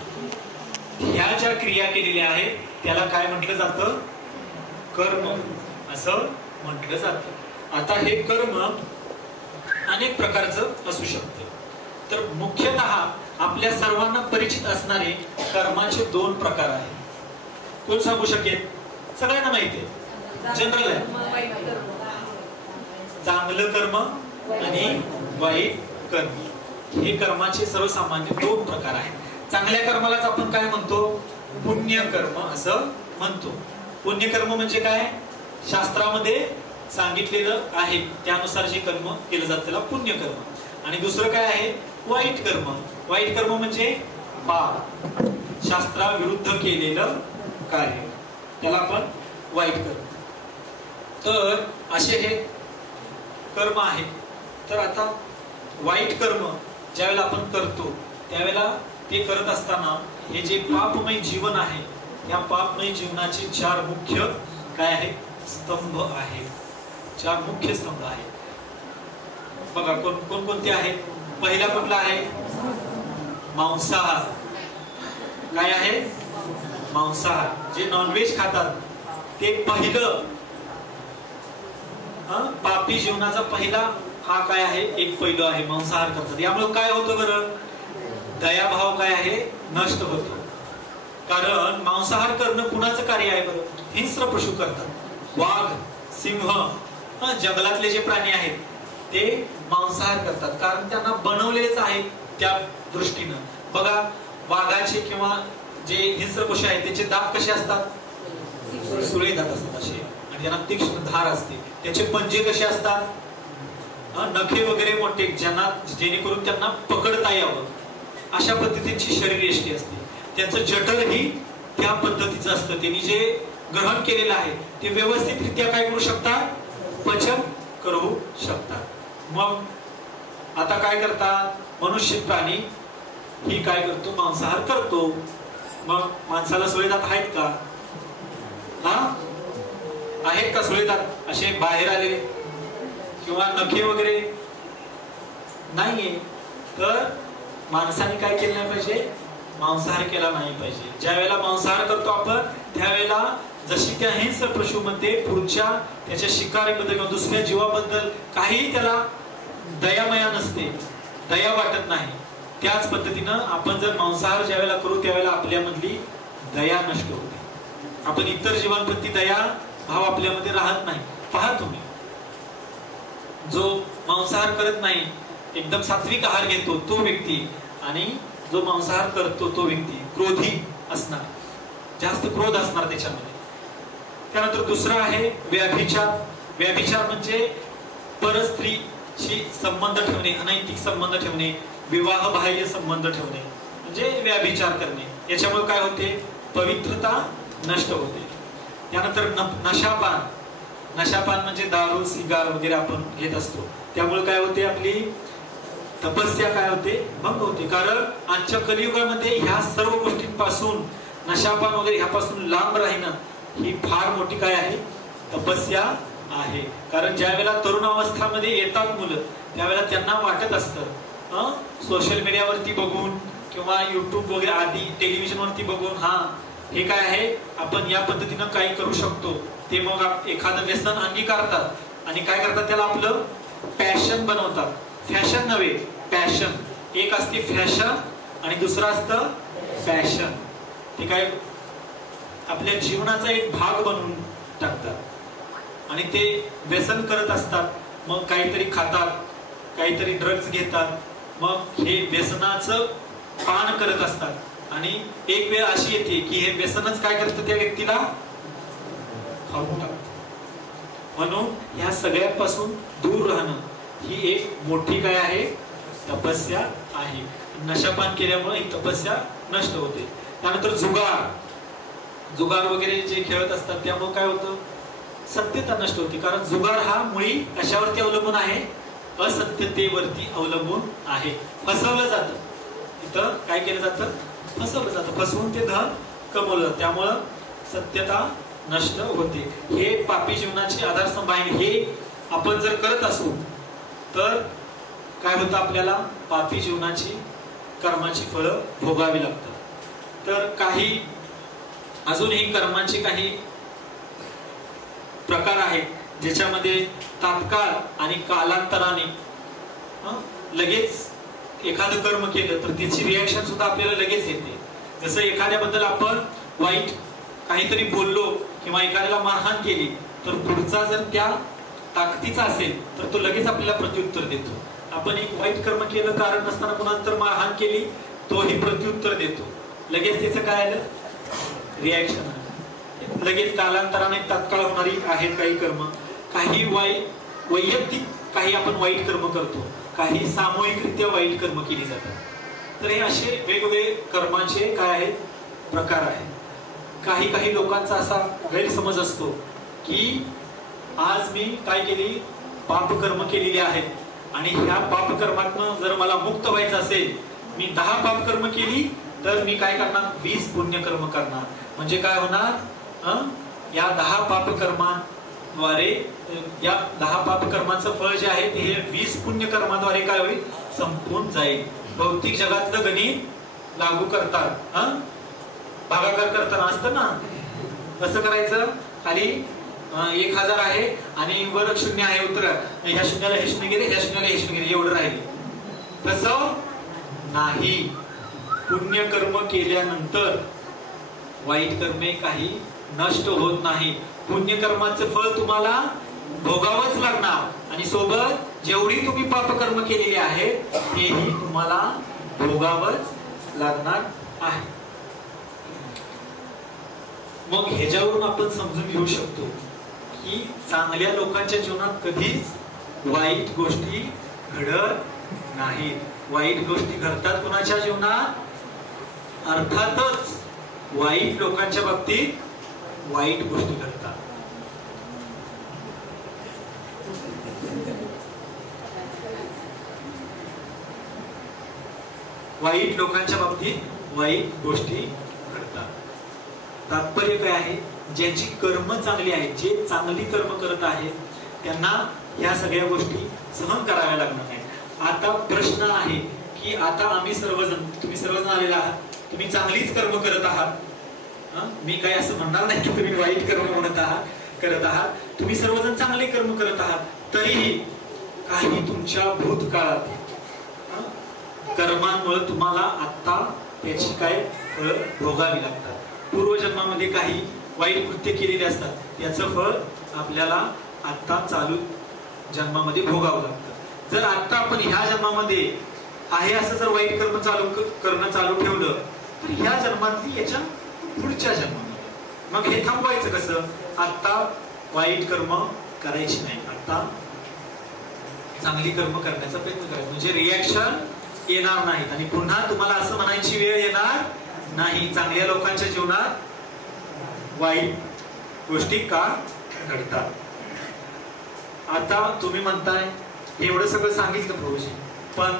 ह्या ज्या क्रिया केलेल्या आहेत त्याला काय म्हटलं जातं, कर्म असं म्हटलं जातं. आता हे कर्म अनेक प्रकारचं असू शकतं. तर मुख्यतः आपल्या सर्वांना परिचित असणारे कर्माचे 2 प्रकार आहेत. कोण सांगू शकेल, सगळ्यांना माहिती आहे, जनरल आहे. चांगलं कर्म आणि वाईट कर्म, हे कर्माचे सर्वसामान्य 2 प्रकार आहेत. चांगल्या कर्मालाच आपण काय म्हणतो, पुण्यकर्म असं म्हणतो. पुण्यकर्म म्हणजे काय, शास्त्रामध्ये सांगितलेलं आहे त्यानुसार जे कर्म केलं जातं त्याला पुण्यकर्म. आणि दुसरं काय आहे, वाईट कर्म. वाईट कर्म म्हणजे पाप, शास्त्राविरुद्ध केलेलं कार्य, त्याला आपण वाईट कर्म. तर असे हे कर्म आहेत. तर आता वाईट कर्म ज्यावेळेला आपण करतो त्यावेळेला ते करत असताना हे जे पापमय जीवन आहे, या पापमय जीवनाचे 4 मुख्य काय आहेत, स्तंभ आहेत. 4 मुख्य स्तंभ आहेत. बघा कोणकोणते आहेत. पहिला कुठला आहे, मांसाहार. काय आहे, मांसाहार. जे नॉनव्हेज खातात ते पहिलं पापी जीवनाचा पहिला हा काय आहे, एक पैलू आहे, मांसाहार करतात. यामुळे काय होतं बरं, दयाभाव काय आहे, नष्ट होतो. कारण मांसाहार करणं कुणाचं कार्य आहे बरं, हिंस्र पशु करतात. वाघ, सिंह, जंगलातले जे प्राणी आहेत ते मांसाहार करतात, कारण त्यांना बनवलेलेच आहे त्या दृष्टीनं. बघा, वाघाचे किंवा जे हिंस्र पशु आहेत त्याचे दात कसे असतात, सुळे दात असतात असे, आणि त्यांना तीक्ष्ण धार असते. त्याचे पंजे कसे असतात, नखे वगैरे मोठे, ज्यांना जेणेकरून त्यांना पकडता यावं अशा पद्धतीची शरीरयष्टी असते. त्यांचं जठरही त्या पद्धतीचं असतं. त्यांनी जे ग्रहण केलेलं आहे ते व्यवस्थितरित्या काय करू शकतात, पचन करू शकतात. मग आता काय करतात, मनुष्य प्राणी ही काय करतो, मांसाहार करतो. मग माणसाला सुळे दात आहेत का, आहेत का सुळेदात असे बाहेर आलेले किंवा नखे वगैरे नाहीये, तर माणसाने काय केलं नाही पाहिजे, मांसाहार केला नाही पाहिजे. ज्या वेळेला मांसाहार करतो आपण त्यावेळेला जशी त्या हिंस्र पशुमध्ये पुढच्या त्याच्या शिकारीबद्दल किंवा दुसऱ्या जीवाबद्दल काही त्याला दयामया नसते, दया वाटत नाही, त्याच पद्धतीनं आपण जर मांसाहार ज्या वेळेला करू त्यावेळेला आपल्यामधली दया नष्ट होते. आपण इतर जीवांप्रती दया भाव आपल्यामध्ये राहत नाही. पहा तुम्ही, जो मांसाहार करत नाही, एकदम सात्विक आहार घेतो तो व्यक्ती आणि जो मांसाहार करतो तो व्यक्ती क्रोधी असणार, जास्त क्रोध असणार त्याच्यामध्ये. त्यानंतर दुसरा आहे व्यभिचार. व्यभिचार म्हणजे परस्त्रीशी संबंध ठेवणे, अनैतिक संबंध ठेवणे, विवाह बाह्य संबंध ठेवणे म्हणजे व्यभिचार करणे. याच्यामुळे काय होते, पवित्रता नष्ट होते. त्यानंतर नशापान. नशापान म्हणजे दारू सिगार वगैरे आपण घेत असतो, त्यामुळे काय होते, आपली तपस्या काय होते, भंग होते. कारण आजच्या कलियुगामध्ये ह्या सर्व गोष्टींपासून, नशापान वगैरे ह्यापासून लांब राहणं ही फार मोठी काय आहे, तपस्या आहे. कारण ज्या वेळेला तरुणावस्थामध्ये येतात मुलं त्यावेळेला त्यांना वाटत असतं सोशल मीडियावरती बघून किंवा युट्यूब वगैरे आधी टेलिव्हिजन वरती बघून, हा हे काय आहे, आपण या पद्धतीनं काही करू शकतो. ते मग एखादं व्यसन अंगीकारतात आणि काय करतात, त्याला आपलं पॅशन बनवतात. फॅशन नव्हे, पॅशन. एक असते फॅशन आणि दुसरं असतं पॅशन. ते काय आपल्या जीवनाचा एक भाग बनवून टाकतात आणि ते व्यसन करत असतात. मग काहीतरी खातात, काहीतरी ड्रग्ज घेतात, मग हे व्यसनाचं पान करत असतात आणि एक वेळ अशी येते की हे व्यसनच काय करतं, त्या व्यक्तीला खाऊन टाकतं. म्हणून या सगळ्यांपासून दूर राहणं ही एक मोठी काय आहे, तपस्या आहे. नशापान केल्यामुळे ही तपस्या नष्ट होते. त्यानंतर जुगार. जुगार वगैरे जे खेळत असतात त्यामुळे काय होतं, सत्यता नष्ट होती. कारण जुगार हा मुळी कशावरती अवलंबून आहे, असत्यतेवरती अवलंबून आहे. फसवलं जातं, इथं काय केलं जातं, फसवलं जातं, फसवून ते धन कमवलं जातं, त्यामुळं सत्यता नष्ट होते. हे पापी जीवनाची आधारस्तंभ आहे. हे आपण जर करत असू तर काय होतं, आपल्याला पापी जीवनाची कर्माची फळं भोगावी लागतात. तर काही अजूनही कर्माचे काही प्रकार आहेत ज्याच्यामध्ये तात्काळ आणि कालांतराने लगेच एखादं कर्म केलं तर त्याची रिॲक्शन सुद्धा आपल्याला लगेच येते. जसं एखाद्याबद्दल आपण वाईट काहीतरी बोललो किंवा एखाद्याला मारहाण केली तर पुढचा जर त्या ताकदीचा असेल तर तो लगेच आपल्याला प्रत्युत्तर देतो. आपण एक वाईट कर्म केलं कारण नसताना कुणानंतर मारहाण केली, तोही प्रत्युत्तर देतो. लगेच त्याचं काय आलं, रिॲक्शन. लगेच कालांतराने तात्काळ होणारी आहेत काही कर्म. काही वैयक्तिक काही आपण वाईट कर्म करतो, काही सामूहिकरित्या वाईट कर्म केली जातात. तर हे असे वेगवेगळे कर्माचे काय आहेत, प्रकार आहेत. काही लोकांचा असा गैरसमज असतो की आज मी काय केली, पापकर्म केलेली आहेत आणि ह्या पापकर्मातनं जर मला मुक्त व्हायचं असेल, मी 10 पापकर्म केली तर मी काय करणार, 20 पुण्यकर्म करणार. म्हणजे काय होणार, या 10 पापकर्माद्वारे, या 10 पापकर्माचं फळ जे आहे ते 20 पुण्यकर्माद्वारे काय होईल, संपून जाईल. भौतिक जगातलं गणित लागू करतात, भागाकार करताना असतं ना, कसं करायचं, खाली 1000 आहे आणि वर 0 आहे, उत्तर ह्या शून्याला हे 0 गेले, ह्या शून्याला हे 0 गेले, एवढं राहिले. तसं नाही. पुण्यकर्म केल्यानंतर वाईट कर्मे काही नष्ट होत नाही. पुण्यकर्माचं फळ तुम्हाला भोगावंच लागणार आणि सोबत जेवढी तुम्ही पापकर्म केलेली आहे तेही तुम्हाला भोगावंच लागणार आहे. मग ह्याच्यावरून आपण समजून घेऊ शकतो की चांगल्या लोकांच्या जीवनात कधीच वाईट गोष्टी घडत नाहीत. वाईट गोष्टी घडतात कोणाच्या जीवनात, अर्थातच वाईट लोकांच्या बाबतीत वाईट गोष्टी घडतात. वाईट लोकांच्या बाबतीत वाईट गोष्टी घडतात. तात्पर्य काय आहे, ज्यांची कर्म चांगली आहेत, जे चांगली कर्म करत आहेत, त्यांना ह्या सगळ्या गोष्टी सहन कराव्या लागणार नाही. आता प्रश्न आहे की आता आम्ही सर्वजण, तुम्ही सर्वजण आलेला आहात, तुम्ही चांगलीच कर्म करत आहात. मी काय असं म्हणणार नाही की तुम्ही वाईट कर्म करत आहात. तुम्ही सर्वजण चांगले कर्म करत आहात, तरीही काही तुमच्या भूतकाळात कर्मांमुळे तुम्हाला आता त्याची काय फळ भोगावी लागतात. पूर्वजन्मामध्ये काही वाईट कृत्य केलेले असतात, त्याचं फळ आपल्याला आता चालू जन्मामध्ये भोगावं लागतं. जर आता आपण ह्या जन्मामध्ये आहे असं जर वाईट कर्म करणं चालू ठेवलं, तर ह्या जन्मातली याच्या पुढच्या जन्मामध्ये मग हे थांबवायचं कसं? आता वाईट कर्म करायची नाही, आता चांगली कर्म करण्याचा प्रयत्न करायचा, म्हणजे रिॲक्शन येणार नाहीत आणि पुन्हा तुम्हाला असं म्हणायची वेळ येणार नाही. चांगल्या लोकांच्या जीवनात वाईट गोष्टी का घडतात? आता तुम्ही म्हणताय एवढं सगळं सांगितलं प्रभूजी, पण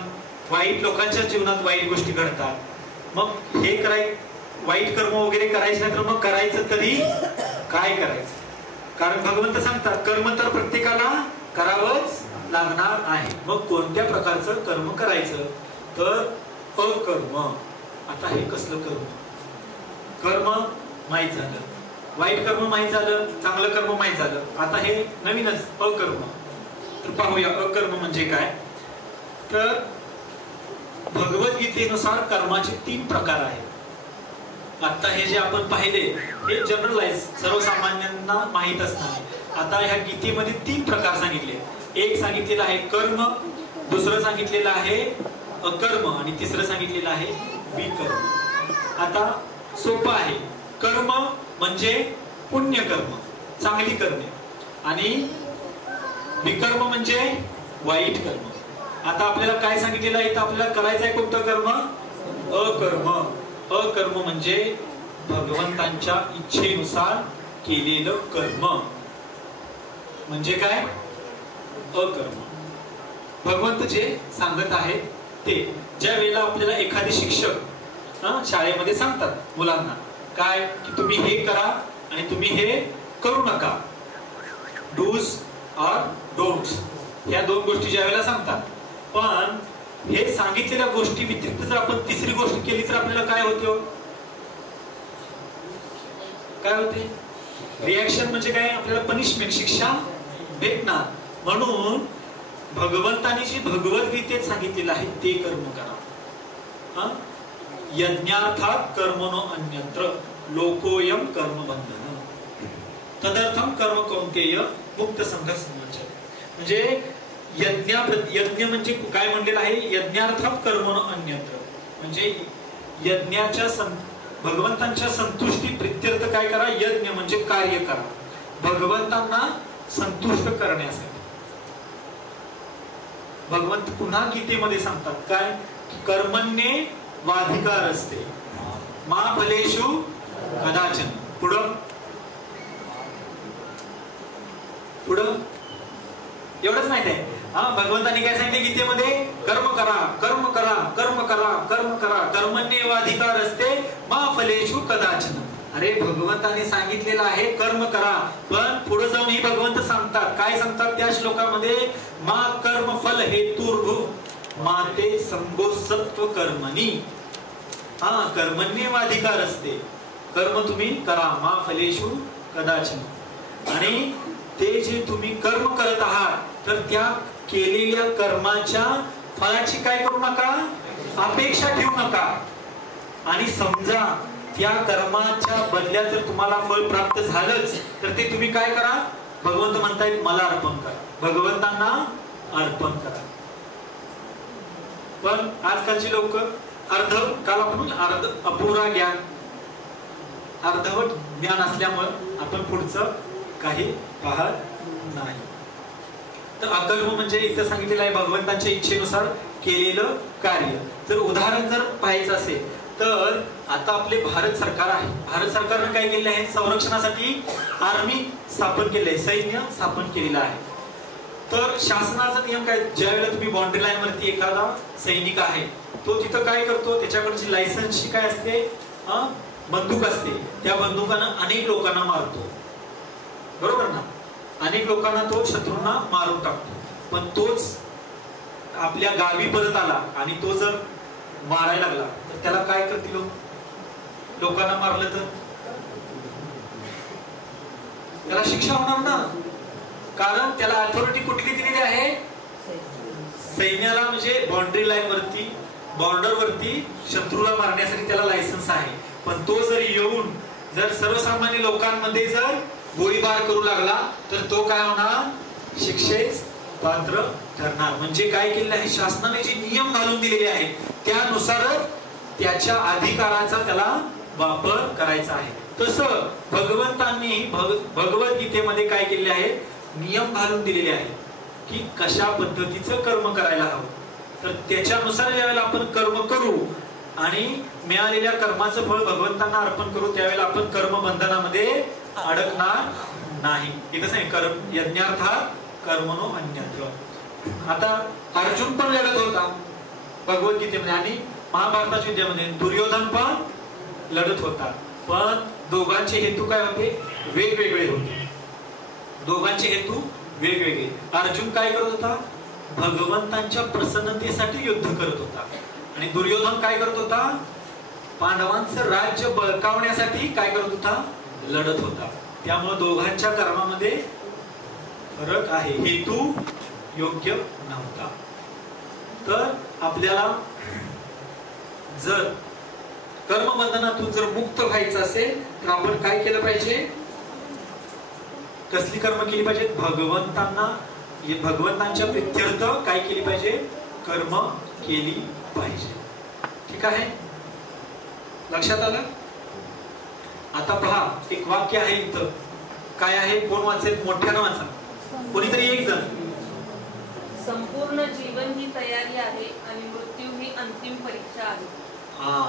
वाईट लोकांच्या जीवनात वाईट गोष्टी घडतात, मग हे वाईट कर्म वगैरे करायचे नाही तर मग करायचं तरी काय करायचं? कारण भगवंत सांगतात कर्म तर प्रत्येकाला करावंच लागणार आहे. मग कोणत्या प्रकारचं कर्म करायचं? तर अकर्म. आता हे कसलं कर्म? कर्म माहीत झालं, वाईट कर्म माहीत झालं, चांगलं कर्म माहीत झालं, आता हे नवीनच अकर्म. तर पाहूया अकर्म म्हणजे काय. तर भगवद्गीतेनुसार कर्माचे 3 प्रकार आहेत. आता हे जे आपण पाहिले हे जनरलाइज सर्वसामान्यांना माहीत असणार. आता ह्या गीतेमध्ये 3 प्रकार सांगितले. एक सांगितलेलं आहे कर्म, दुसरं सांगितलेलं आहे अकर्म आणि तिसरं सांगितलेलं आहे विकर्म. आता सोपं आहे. कर्म म्हणजे पुण्यकर्म, चांगली कर्मे, आणि विकर्म म्हणजे वाईट कर्म. आता आपल्याला काय सांगितलेलं आहे? आपल्याला करायचं आहे कोणतं कर्म? अकर्म. अकर्म म्हणजे भगवंतांच्या इच्छेनुसार केलेलं कर्म म्हणजे काय? अकर्म. भगवंत जे सांगत आहेत ते. ज्या वेळेला आपल्याला एखादे शिक्षक शाळेमध्ये सांगतात मुलांना काय की तुम्ही हे करा आणि तुम्ही हे करू नका, डूज और डोंट्स, या 2 गोष्टी ज्या वेळेला सांगतात, पण हे सांगितलेल्या गोष्टी व्यतिरिक्त जर आपण तिसरी गोष्ट केली तर आपल्याला काय होते? काय होते? रिॲक्शन म्हणजे काय? आपल्याला पनिशमेंट, शिक्षा भेटणार. म्हणून भगवंतानी जी भगवद्गीतेत सांगितलेलं आहे ते कर्म करा. यज्ञार्थात कर्मणो अन्यत्र लोकोयम कर्मबंधन तदर्थम कर्म कौंतेय मुक्त संघ संवचन. म्हणजे यज्ञ म्हणजे काय म्हणलेलं आहे? यज्ञार्थात कर्मणो अन्यत्र, म्हणजे यज्ञाच्या भगवंतांच्या संतुष्टी प्रित्यर्थ काय करा? यज्ञ म्हणजे कार्य करा भगवंतांना संतुष्ट करण्यासाठी. भगवंत पुन्हा गीतेमध्ये सांगतात काय? कर्मण्ये वाधिकार असते मा फलेषु कदाचन. पुढं एवढंच माहित आहे. भगवंतांनी काय सांगितले गीतेमध्ये? कर्म करा, कर्म करा, कर्म करा, कर्म करा. कर्मण्ये वाधिकार असते मा फलेषु कदाचन. अरे भगवंतांनी सांगितलेलं आहे कर्म करा, पण पुढे जाऊन ही भगवंत सांगतात काय सांगतात त्या श्लोकामध्ये? मा कर्म फल हेतुर्भु माते संगोसत्व कर्मणी. कर्मण्येवाधिकार असते, कर्म तुम्ही करा, मा फलेषु कदाचन. आणि ते जे तुम्ही कर्म करत आहात तर त्या केलेल्या कर्माच्या फळाची काय करू नका? अपेक्षा ठेवू नका. आणि समजा त्या कर्माच्या बदल्यात जर तुम्हाला फळ प्राप्त झालंच तर ते तुम्ही काय करा? भगवंत म्हणतायत मला अर्पण करा, भगवंतांना अर्पण करा. पण आजकालची लोक काल आपण अपुरा ज्ञान, अर्धवट ज्ञान असल्यामुळे आपण पुढचं काही पाहत नाही. तर अकर्म म्हणजे इथं सांगितलेलं आहे भगवंतांच्या इच्छेनुसार केलेलं कार्य. जर उदाहरण जर पाहायचं असेल तर आता आपले भारत सरकार आहे, भारत सरकारने काय केलेलं आहे? संरक्षणासाठी आर्मी स्थापन केले आहे, सैन्य स्थापन केलेलं आहे. तर शासनाचा नियम काय? ज्या वेळेला तुम्ही बाउंड्री लाईन वरती एखादा सैनिक आहे तो तिथं काय करतो? त्याच्याकडची लायसन्सची काय असते? बंदूक असते, त्या बंदुकानं अनेक लोकांना मारतो, बरोबर ना? अनेक लोकांना तो शत्रूंना मारून टाकतो. पण तोच आपल्या गावी परत आला आणि तो जर मारायला लागला तर त्याला काय करतील? लोकांना मारलं तर त्याला शिक्षा होणार ना, कारण त्याला अथॉरिटी कुठली दिलेली आहे? सैन्याला, म्हणजे बाउंड्री लाईन वरती, बॉर्डर वरती शत्रूला मारण्यासाठी त्याला लायसन्स आहे. पण तो जर येऊन जर सर्वसामान्य लोकांमध्ये जर गोळीबार करू लागला तर तो काय होणार? शिक्षेस पात्र ठरणार. म्हणजे काय केलेलं आहे? शासनाने जे नियम घालून दिलेले आहेत त्यानुसारच त्याच्या अधिकाराचा त्याला वापर करायचा आहे. तसं भगवंतांनी भगवद्गीतेमध्ये काय केलेले आहे? नियम घालून दिलेले आहेत की कशा पद्धतीचं कर्म करायला हवं. तर त्याच्यानुसार ज्यावेळेला आपण कर्म करू आणि मिळालेल्या कर्माचं फळ भगवंतांना अर्पण करू त्यावेळेला आपण कर्म बंधनामध्ये अडकणार नाही. हे कसं आहे? कर्म यज्ञार्थात कर्मणो अन्यत्र. आता अर्जुन पण लढत होता भगवद्गीतेमध्ये आणि महाभारताच्या युद्धामध्ये दुर्योधन पण लढत होता. पण दोघांचे हेतू काय होते? वेगवेगळे होते. दोघांचे हेतू वेगवेगळे. अर्जुन काय करत होता? भगवंतांच्या प्रसन्नतेसाठी युद्ध करत होता आणि दुर्योधन काय करत होता? पांडवांचं राज्य बळकावण्यासाठी काय करत होता? लढत होता. त्यामुळे दोघांच्या कर्मामध्ये फरक आहे. हेतू योग्य नव्हता. तर आपल्याला जर कर्मबंधनातून जर मुक्त व्हायचं असेल तर आपण काय केलं पाहिजे? कसली कर्म केली पाहिजे? भगवंतांच्या प्रित्यर्थ काय केली पाहिजे? कर्म केली पाहिजे. ठीक आहे? लक्षात आलं? आता पहा, एक वाक्य आहे इथं. काय आहे? कोण वाचेल? मोठ्यानं वाचा. कोणीतरी एक जण. संपूर्ण जीवन ही तयारी आहे आणि मृत्यू ही अंतिम परीक्षा आहे. हा,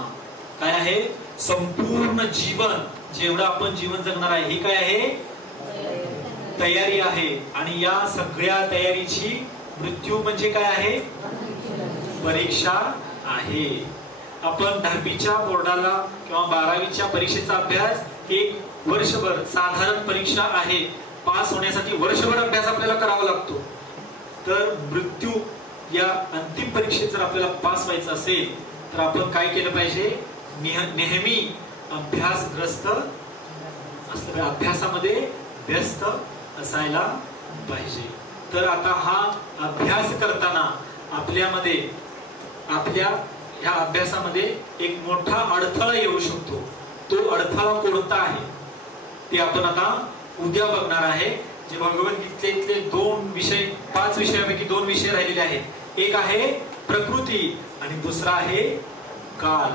काय आहे? संपूर्ण जीवन, जेवढं आपण जीवन जगणार आहे हे काय आहे? तयारी आहे. आणि या सगळ्या तयारीची मृत्यू म्हणजे काय आहे? परीक्षा आहे. आपण 10वीच्या बोर्डाला किंवा 12वीच्या परीक्षेचा अभ्यास एक वर्षभर, साधारण परीक्षा आहे, पास होण्यासाठी वर्षभर अभ्यास आपल्याला करावा लागतो. तर मृत्यू या अंतिम परीक्षेत जर आपल्याला पास व्हायचं असेल तर आपण काय केलं पाहिजे? नेहमी अभ्यासग्रस्त असलं, अभ्यासामध्ये व्यस्त असायला पाहिजे. तर आता हा अभ्यास करताना आपल्यामध्ये, आपल्या ह्या अभ्यासामध्ये एक मोठा अडथळा येऊ शकतो. तो अडथळा कोणता आहे ते आपण आता उद्या बघणार आहे. जे भगवद्गीतेतले 2 विषय, 5 विषयापैकी 2 विषय राहिलेले आहेत. एक आहे प्रकृती आणि दुसरा आहे काल.